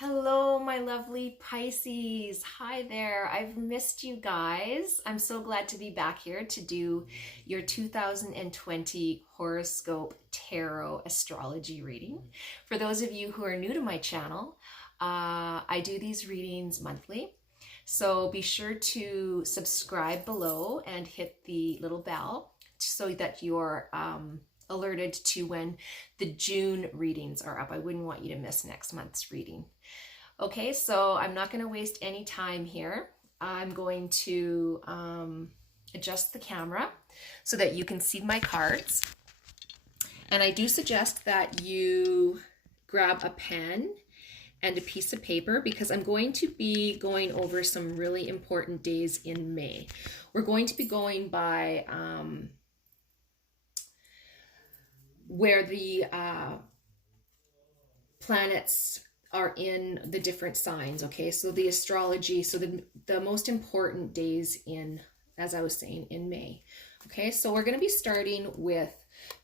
Hello, my lovely Pisces. Hi there. I've missed you guys. I'm so glad to be back here to do your 2020 horoscope tarot astrology reading. For those of you who are new to my channel, I do these readings monthly. So be sure to subscribe below and hit the little bell so that you're alerted to when the June readings are up. I wouldn't want you to miss next month's reading. Okay, so I'm not going to waste any time here. I'm going to adjust the camera so that you can see my cards. And I do suggest that you grab a pen and a piece of paper because I'm going to be going over some really important days in May. We're going to be going by where the planets are in the different signs. Okay, so the astrology, so the most important days in, as I was saying, in May. Okay, so we're going to be starting with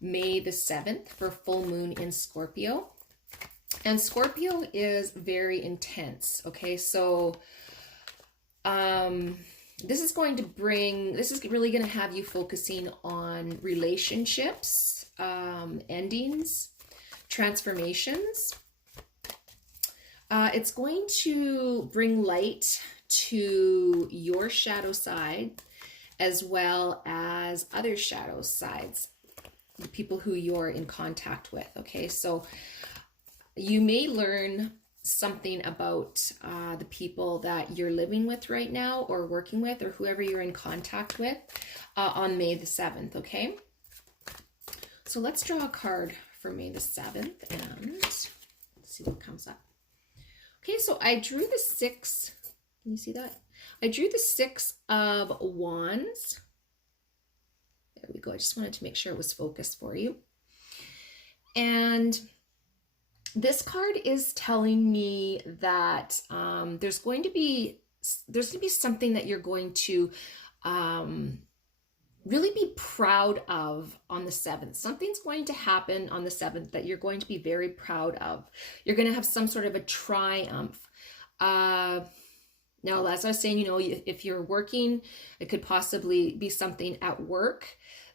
May the 7th for full moon in Scorpio. And Scorpio is very intense. Okay, so this is really going to have you focusing on relationships, endings, transformations. It's going to bring light to your shadow side as well as other shadow sides, the people who you're in contact with. Okay, so you may learn something about the people that you're living with right now or working with or whoever you're in contact with on May the 7th. Okay, so let's draw a card for May the 7th and let's see what comes up. Okay, so I drew the 6, can you see that? I drew the 6 of Wands. There we go, I just wanted to make sure it was focused for you. And this card is telling me that there's going to be something that you're going to really be proud of on the 7th. Something's going to happen on the 7th that you're going to be very proud of. You're going to have some sort of a triumph. Now, as I was saying, if you're working, it could possibly be something at work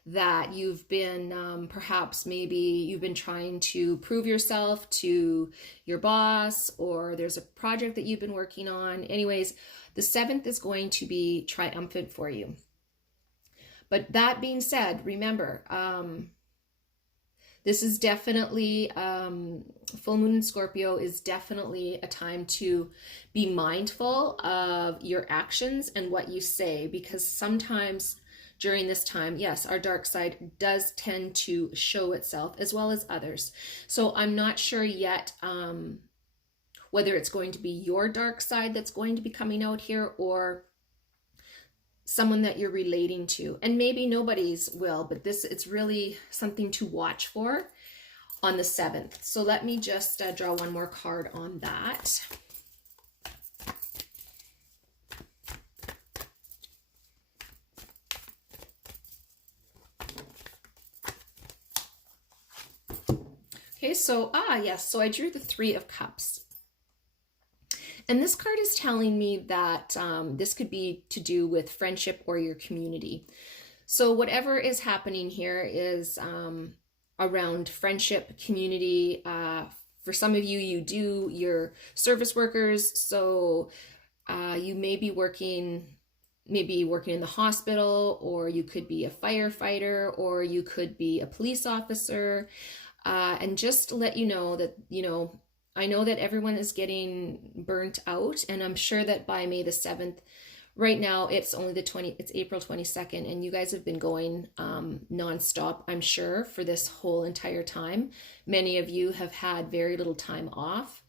that you've been, perhaps maybe you've been trying to prove yourself to your boss, or there's a project that you've been working on. Anyways, the 7th is going to be triumphant for you. But that being said, remember, this is definitely, full moon in Scorpio is definitely a time to be mindful of your actions and what you say, because sometimes during this time, yes, our dark side does tend to show itself as well as others. So I'm not sure yet whether it's going to be your dark side that's going to be coming out here or someone that you're relating to, and maybe nobody's will, but it's really something to watch for on the 7th. So let me just draw one more card on that. Okay, so yes, so I drew the 3 of Cups. And this card is telling me that this could be to do with friendship or your community. So whatever is happening here is around friendship, community. For some of you, you're service workers. So you may be working in the hospital, or you could be a firefighter, or you could be a police officer. And just to let you know that, I know that everyone is getting burnt out, and I'm sure that by May the 7th, right now it's April 22nd, and you guys have been going nonstop, I'm sure, for this whole entire time. Many of you have had very little time off.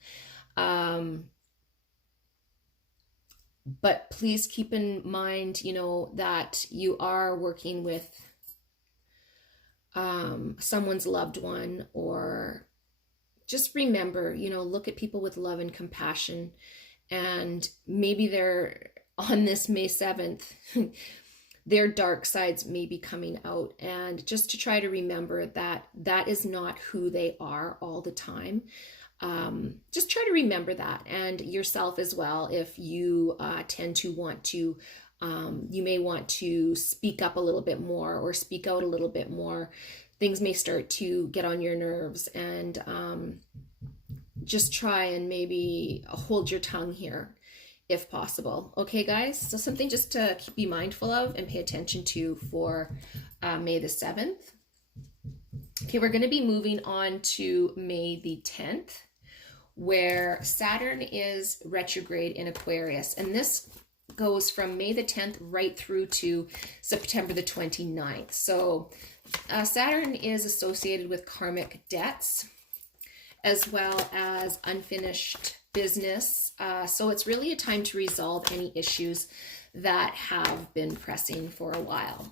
But please keep in mind, that you are working with someone's loved one, or just remember, look at people with love and compassion, and maybe they're on this May 7th, their dark sides may be coming out, and just to try to remember that that is not who they are all the time. just try to remember that, and yourself as well. If you tend to want to, you may want to speak up a little bit more or speak out a little bit more. Things may start to get on your nerves, and just try and maybe hold your tongue here if possible. Okay, guys? So something just to be mindful of and pay attention to for May the 7th. Okay, we're going to be moving on to May the 10th, where Saturn is retrograde in Aquarius. And this goes from May the 10th right through to September the 29th. So Saturn is associated with karmic debts as well as unfinished business. So it's really a time to resolve any issues that have been pressing for a while.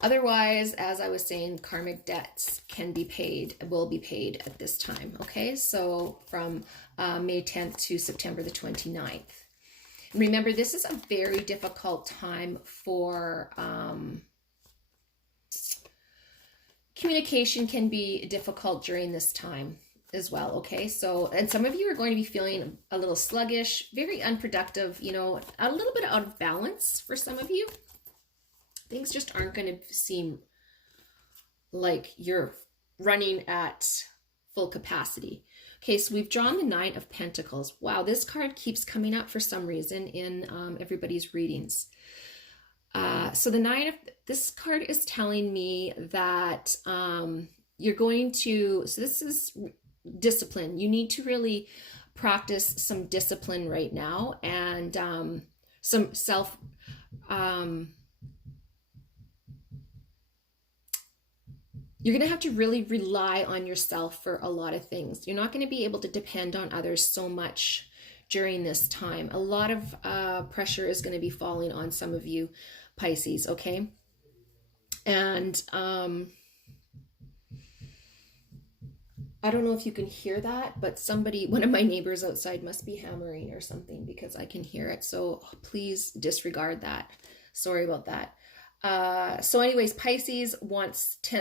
Otherwise, as I was saying, karmic debts can be paid, will be paid at this time. Okay, so from May 10th to September the 29th. And remember, this is a very difficult time for communication can be difficult during this time as well. Okay, so, and some of you are going to be feeling a little sluggish, very unproductive, you know, a little bit out of balance for some of you. Things just aren't going to seem like you're running at full capacity. Okay, so we've drawn the Nine of Pentacles. Wow, this card keeps coming up for some reason in everybody's readings. So this card is telling me that you're going to, so this is discipline. You need to really practice some discipline right now, and some self, you're going to have to really rely on yourself for a lot of things. You're not going to be able to depend on others so much during this time. A lot of pressure is going to be falling on some of you Pisces, okay? And I don't know if you can hear that, but one of my neighbors outside must be hammering or something, because I can hear it. So please disregard that. Sorry about that. So anyways, Pisces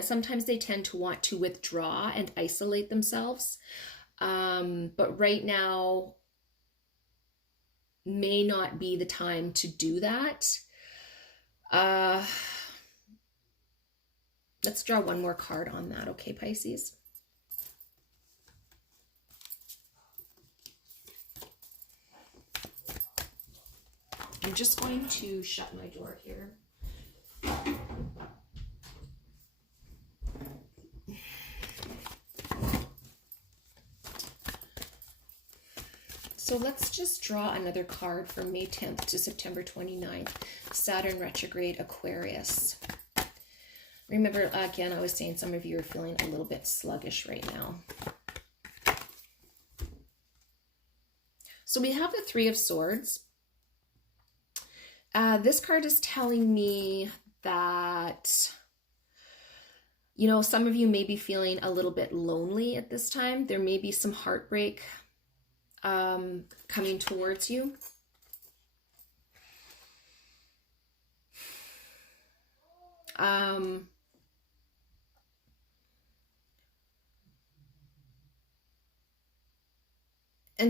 sometimes they tend to want to withdraw and isolate themselves. But right now may not be the time to do that. Let's draw one more card on that. Okay, Pisces. I'm just going to shut my door here. So let's just draw another card from May 10th to September 29th. Saturn retrograde Aquarius. Remember, again, I was saying some of you are feeling a little bit sluggish right now. So we have the Three of Swords. This card is telling me that, you know, some of you may be feeling a little bit lonely at this time. There may be some heartbreak coming towards you. And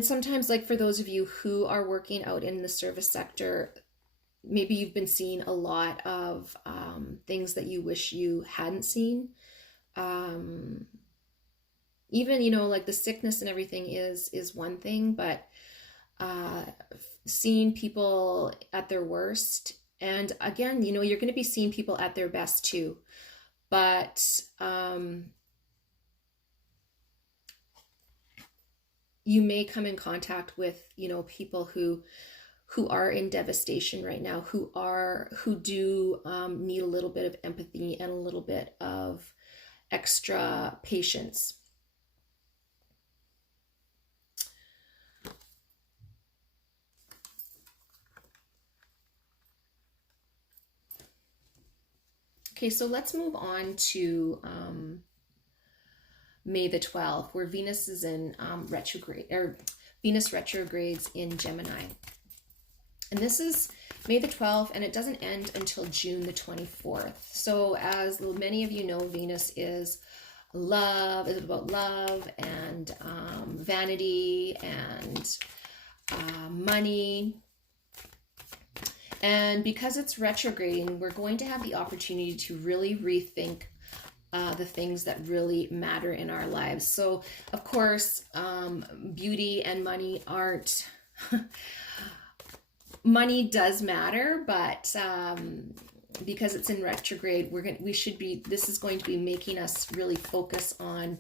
sometimes, like for those of you who are working out in the service sector, maybe you've been seeing a lot of things that you wish you hadn't seen. Even, you know, like the sickness and everything is one thing, but seeing people at their worst, and again, you know, you're going to be seeing people at their best too, but you may come in contact with, you know, people who are in devastation right now, who do need a little bit of empathy and a little bit of extra patience. Okay, so let's move on to May the 12th, where Venus is in retrograde, or Venus retrogrades in Gemini. And this is May the 12th, and it doesn't end until June the 24th. So as many of you know, Venus is love? Is it about love and vanity and money? And because it's retrograding, we're going to have the opportunity to really rethink the things that really matter in our lives. So, of course, beauty and money aren't... Money does matter, but because it's in retrograde, this is going to be making us really focus on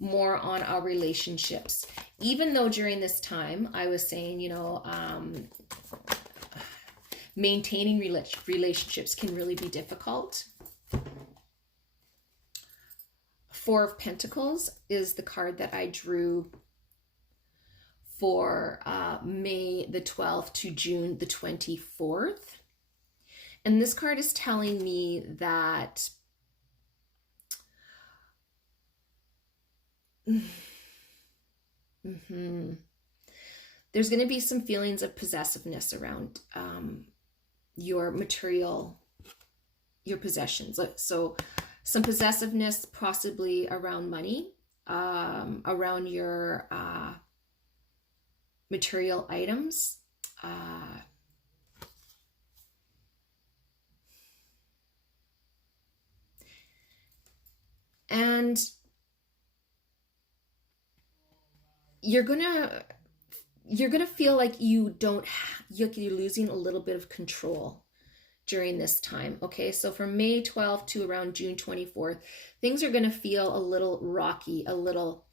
more on our relationships. Even though during this time, I was saying, you know, maintaining relationships can really be difficult. Four of Pentacles is the card that I drew for May the 12th to June the 24th. And this card is telling me that there's going to be some feelings of possessiveness around your material, your possessions. So some possessiveness possibly around money, around your material items. And you're gonna feel like you're losing a little bit of control during this time. Okay, so from May 12th to around June 24th, things are gonna feel a little rocky, a little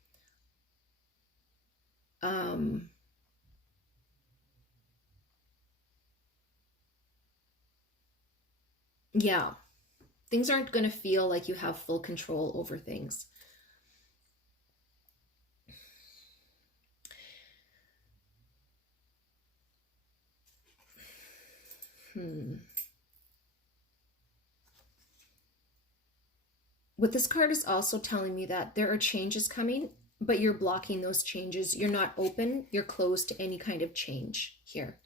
yeah, things aren't going to feel like you have full control over things. What this card is also telling me that there are changes coming, but you're blocking those changes. You're not open, you're closed to any kind of change here,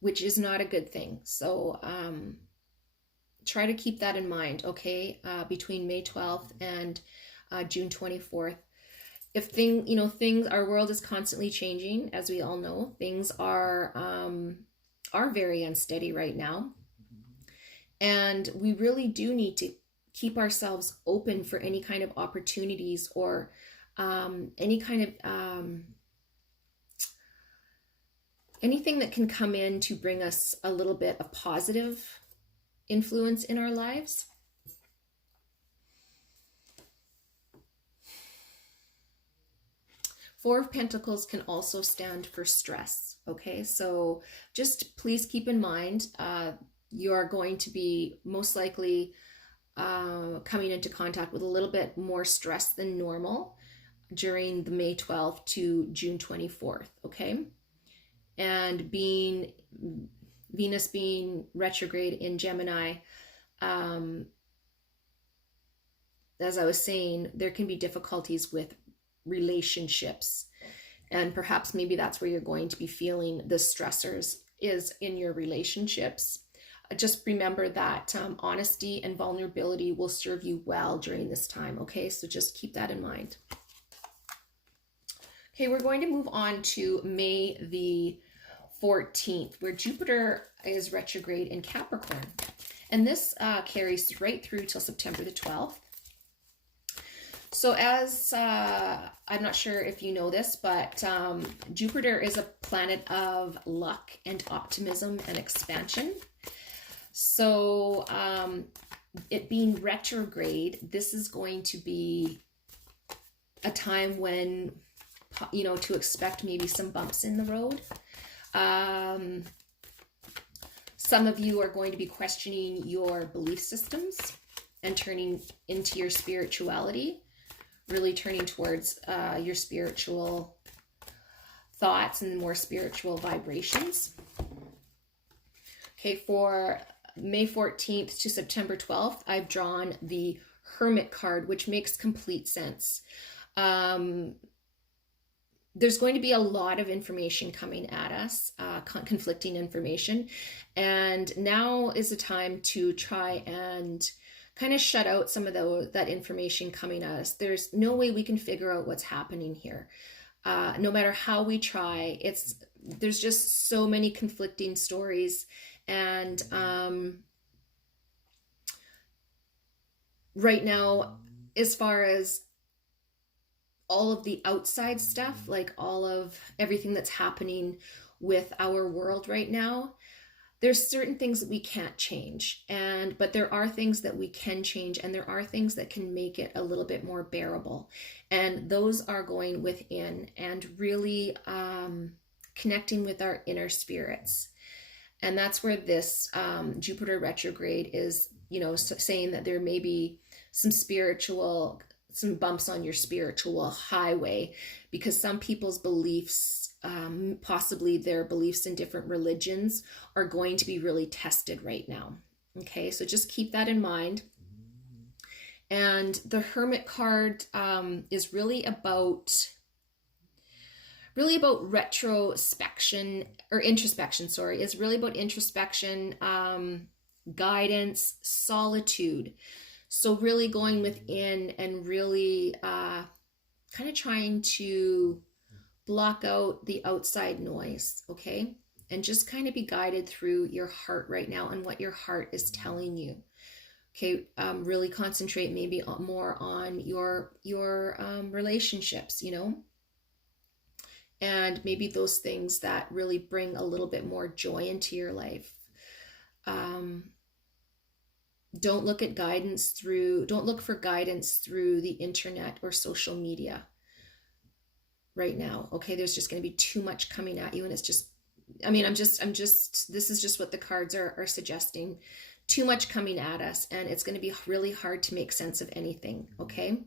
which is not a good thing. So try to keep that in mind, okay? Between May 12th and June 24th. If our world is constantly changing, as we all know. Things are very unsteady right now. And we really do need to keep ourselves open for any kind of opportunities or any kind of anything that can come in to bring us a little bit of positive influence in our lives. Four of Pentacles can also stand for stress. Okay, so just please keep in mind you are going to be most likely coming into contact with a little bit more stress than normal during the May 12th to June 24th. Okay, and Venus being retrograde in Gemini, as I was saying, there can be difficulties with relationships, and perhaps maybe that's where you're going to be feeling the stressors is in your relationships. Just remember that honesty and vulnerability will serve you well during this time. Okay, so just keep that in mind. Okay, we're going to move on to May the 14th, where Jupiter is retrograde in Capricorn. And this carries right through till September the 12th. So as, I'm not sure if you know this, but Jupiter is a planet of luck and optimism and expansion. So it being retrograde, this is going to be a time when, to expect maybe some bumps in the road. Some of you are going to be questioning your belief systems and turning into your spirituality, really turning towards your spiritual thoughts and more spiritual vibrations. Okay, for May 14th to September 12th, I've drawn the Hermit card, which makes complete sense. There's going to be a lot of information coming at us, conflicting information. And now is the time to try and kind of shut out some of that information coming at us. There's no way we can figure out what's happening here. No matter how we try, there's just so many conflicting stories. And right now, as far as all of the outside stuff, like all of everything that's happening with our world right now, there's certain things that we can't change, but there are things that we can change, and there are things that can make it a little bit more bearable. And those are going within and really connecting with our inner spirits. And that's where this Jupiter retrograde is, saying that there may be some bumps on your spiritual highway, because some people's beliefs, possibly their beliefs in different religions, are going to be really tested right now. Okay, so just keep that in mind. And the Hermit card is really about introspection, is really about introspection, guidance, solitude. So really going within and really kind of trying to block out the outside noise, okay? And just kind of be guided through your heart right now and what your heart is telling you. Okay, really concentrate maybe more on your relationships, and maybe those things that really bring a little bit more joy into your life. Don't look for guidance through the internet or social media right now. Okay, there's just going to be too much coming at you, and it's just, this is just what the cards are suggesting. Too much coming at us, and it's going to be really hard to make sense of anything, okay?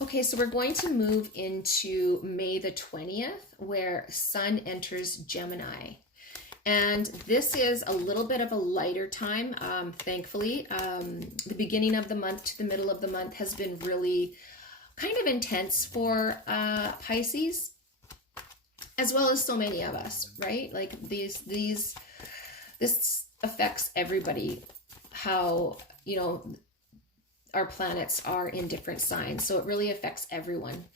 Okay, so we're going to move into May the 20th, where Sun enters Gemini. And this is a little bit of a lighter time, thankfully. The beginning of the month to the middle of the month has been really kind of intense for Pisces, as well as so many of us, right? Like this affects everybody, how, our planets are in different signs. So it really affects everyone.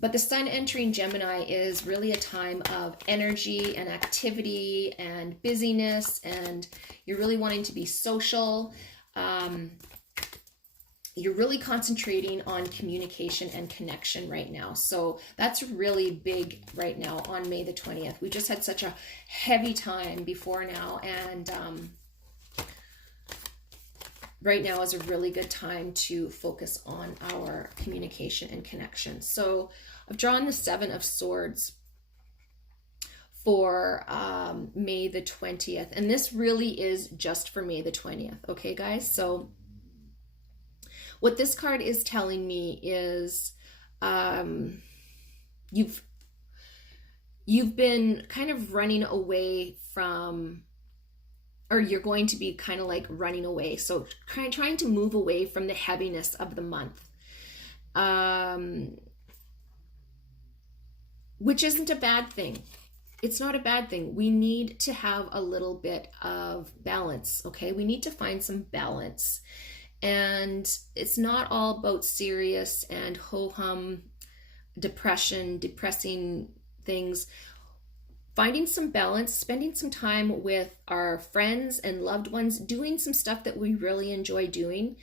But the Sun entering Gemini is really a time of energy and activity and busyness, and you're really wanting to be social. You're really concentrating on communication and connection right now. So that's really big right now on May the 20th. We just had such a heavy time before now, and right now is a really good time to focus on our communication and connection. So I've drawn the 7 of Swords for May the 20th. And this really is just for May the 20th. Okay, guys? So what this card is telling me is you've been kind of running away from, or you're going to be kind of like running away. So trying to move away from the heaviness of the month, which isn't a bad thing. It's not a bad thing. We need to have a little bit of balance, okay? We need to find some balance. And it's not all about serious and ho-hum depressing things. Finding some balance, spending some time with our friends and loved ones, doing some stuff that we really enjoy doing.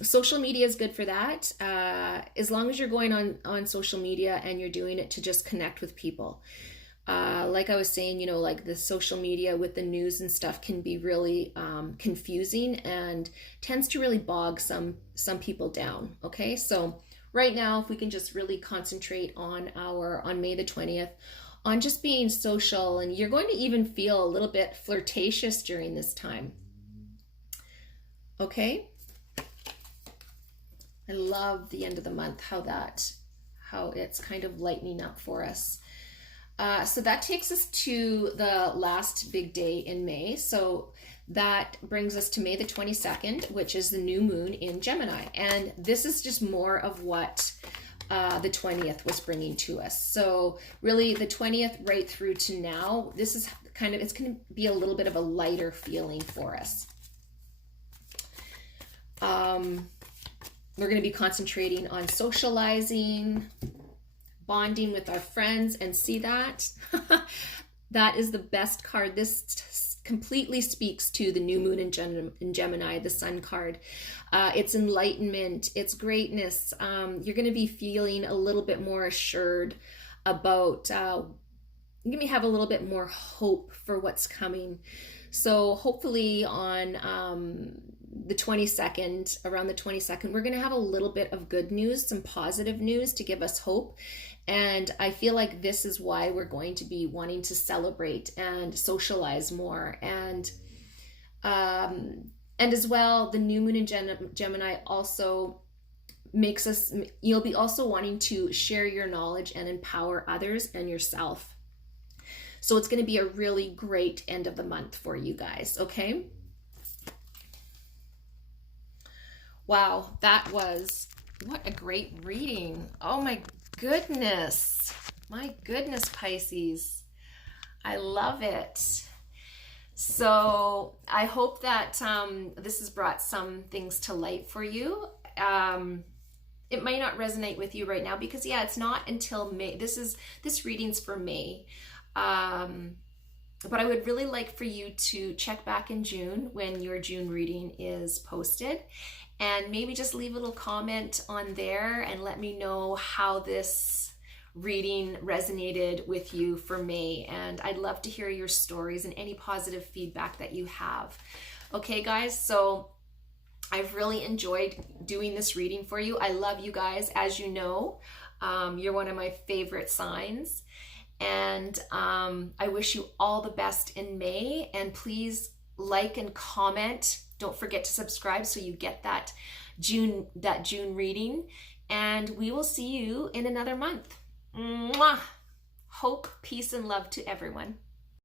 Social media is good for that. As long as you're going on social media and you're doing it to just connect with people. Like I was saying, like the social media with the news and stuff can be really confusing and tends to really bog some people down. Okay, so right now, if we can just really concentrate on May the 20th, on just being social, and you're going to even feel a little bit flirtatious during this time. Okay? I love the end of the month, how it's kind of lightening up for us. So that takes us to the last big day in May. So that brings us to May the 22nd, which is the new moon in Gemini. And this is just more of what the 20th was bringing to us. So really the 20th right through to now, this is kind of, it's going to be a little bit of a lighter feeling for us. We're going to be concentrating on socializing, bonding with our friends, and see that. That is the best card. This completely speaks to the new moon in Gemini, the Sun card. It's enlightenment, it's greatness. You're going to be feeling a little bit more assured about, you're going to have a little bit more hope for what's coming. So hopefully on the 22nd, around the 22nd, we're going to have a little bit of good news, some positive news to give us hope. And I feel like this is why we're going to be wanting to celebrate and socialize more. And as well, the new moon in Gemini also makes us, you'll be also wanting to share your knowledge and empower others and yourself. So it's going to be a really great end of the month for you guys, okay? Wow, that was, what a great reading. Oh my goodness. My goodness, Pisces. I love it. So I hope that this has brought some things to light for you. It might not resonate with you right now because, yeah, it's not until May. This reading's for May. But I would really like for you to check back in June when your June reading is posted, and maybe just leave a little comment on there and let me know how this reading resonated with you for May. And I'd love to hear your stories and any positive feedback that you have. Okay, guys, so I've really enjoyed doing this reading for you. I love you guys. As you know, you're one of my favorite signs. And I wish you all the best in May. And please like and comment. Don't forget to subscribe so you get that June reading. And we will see you in another month. Mwah! Hope, peace, and love to everyone.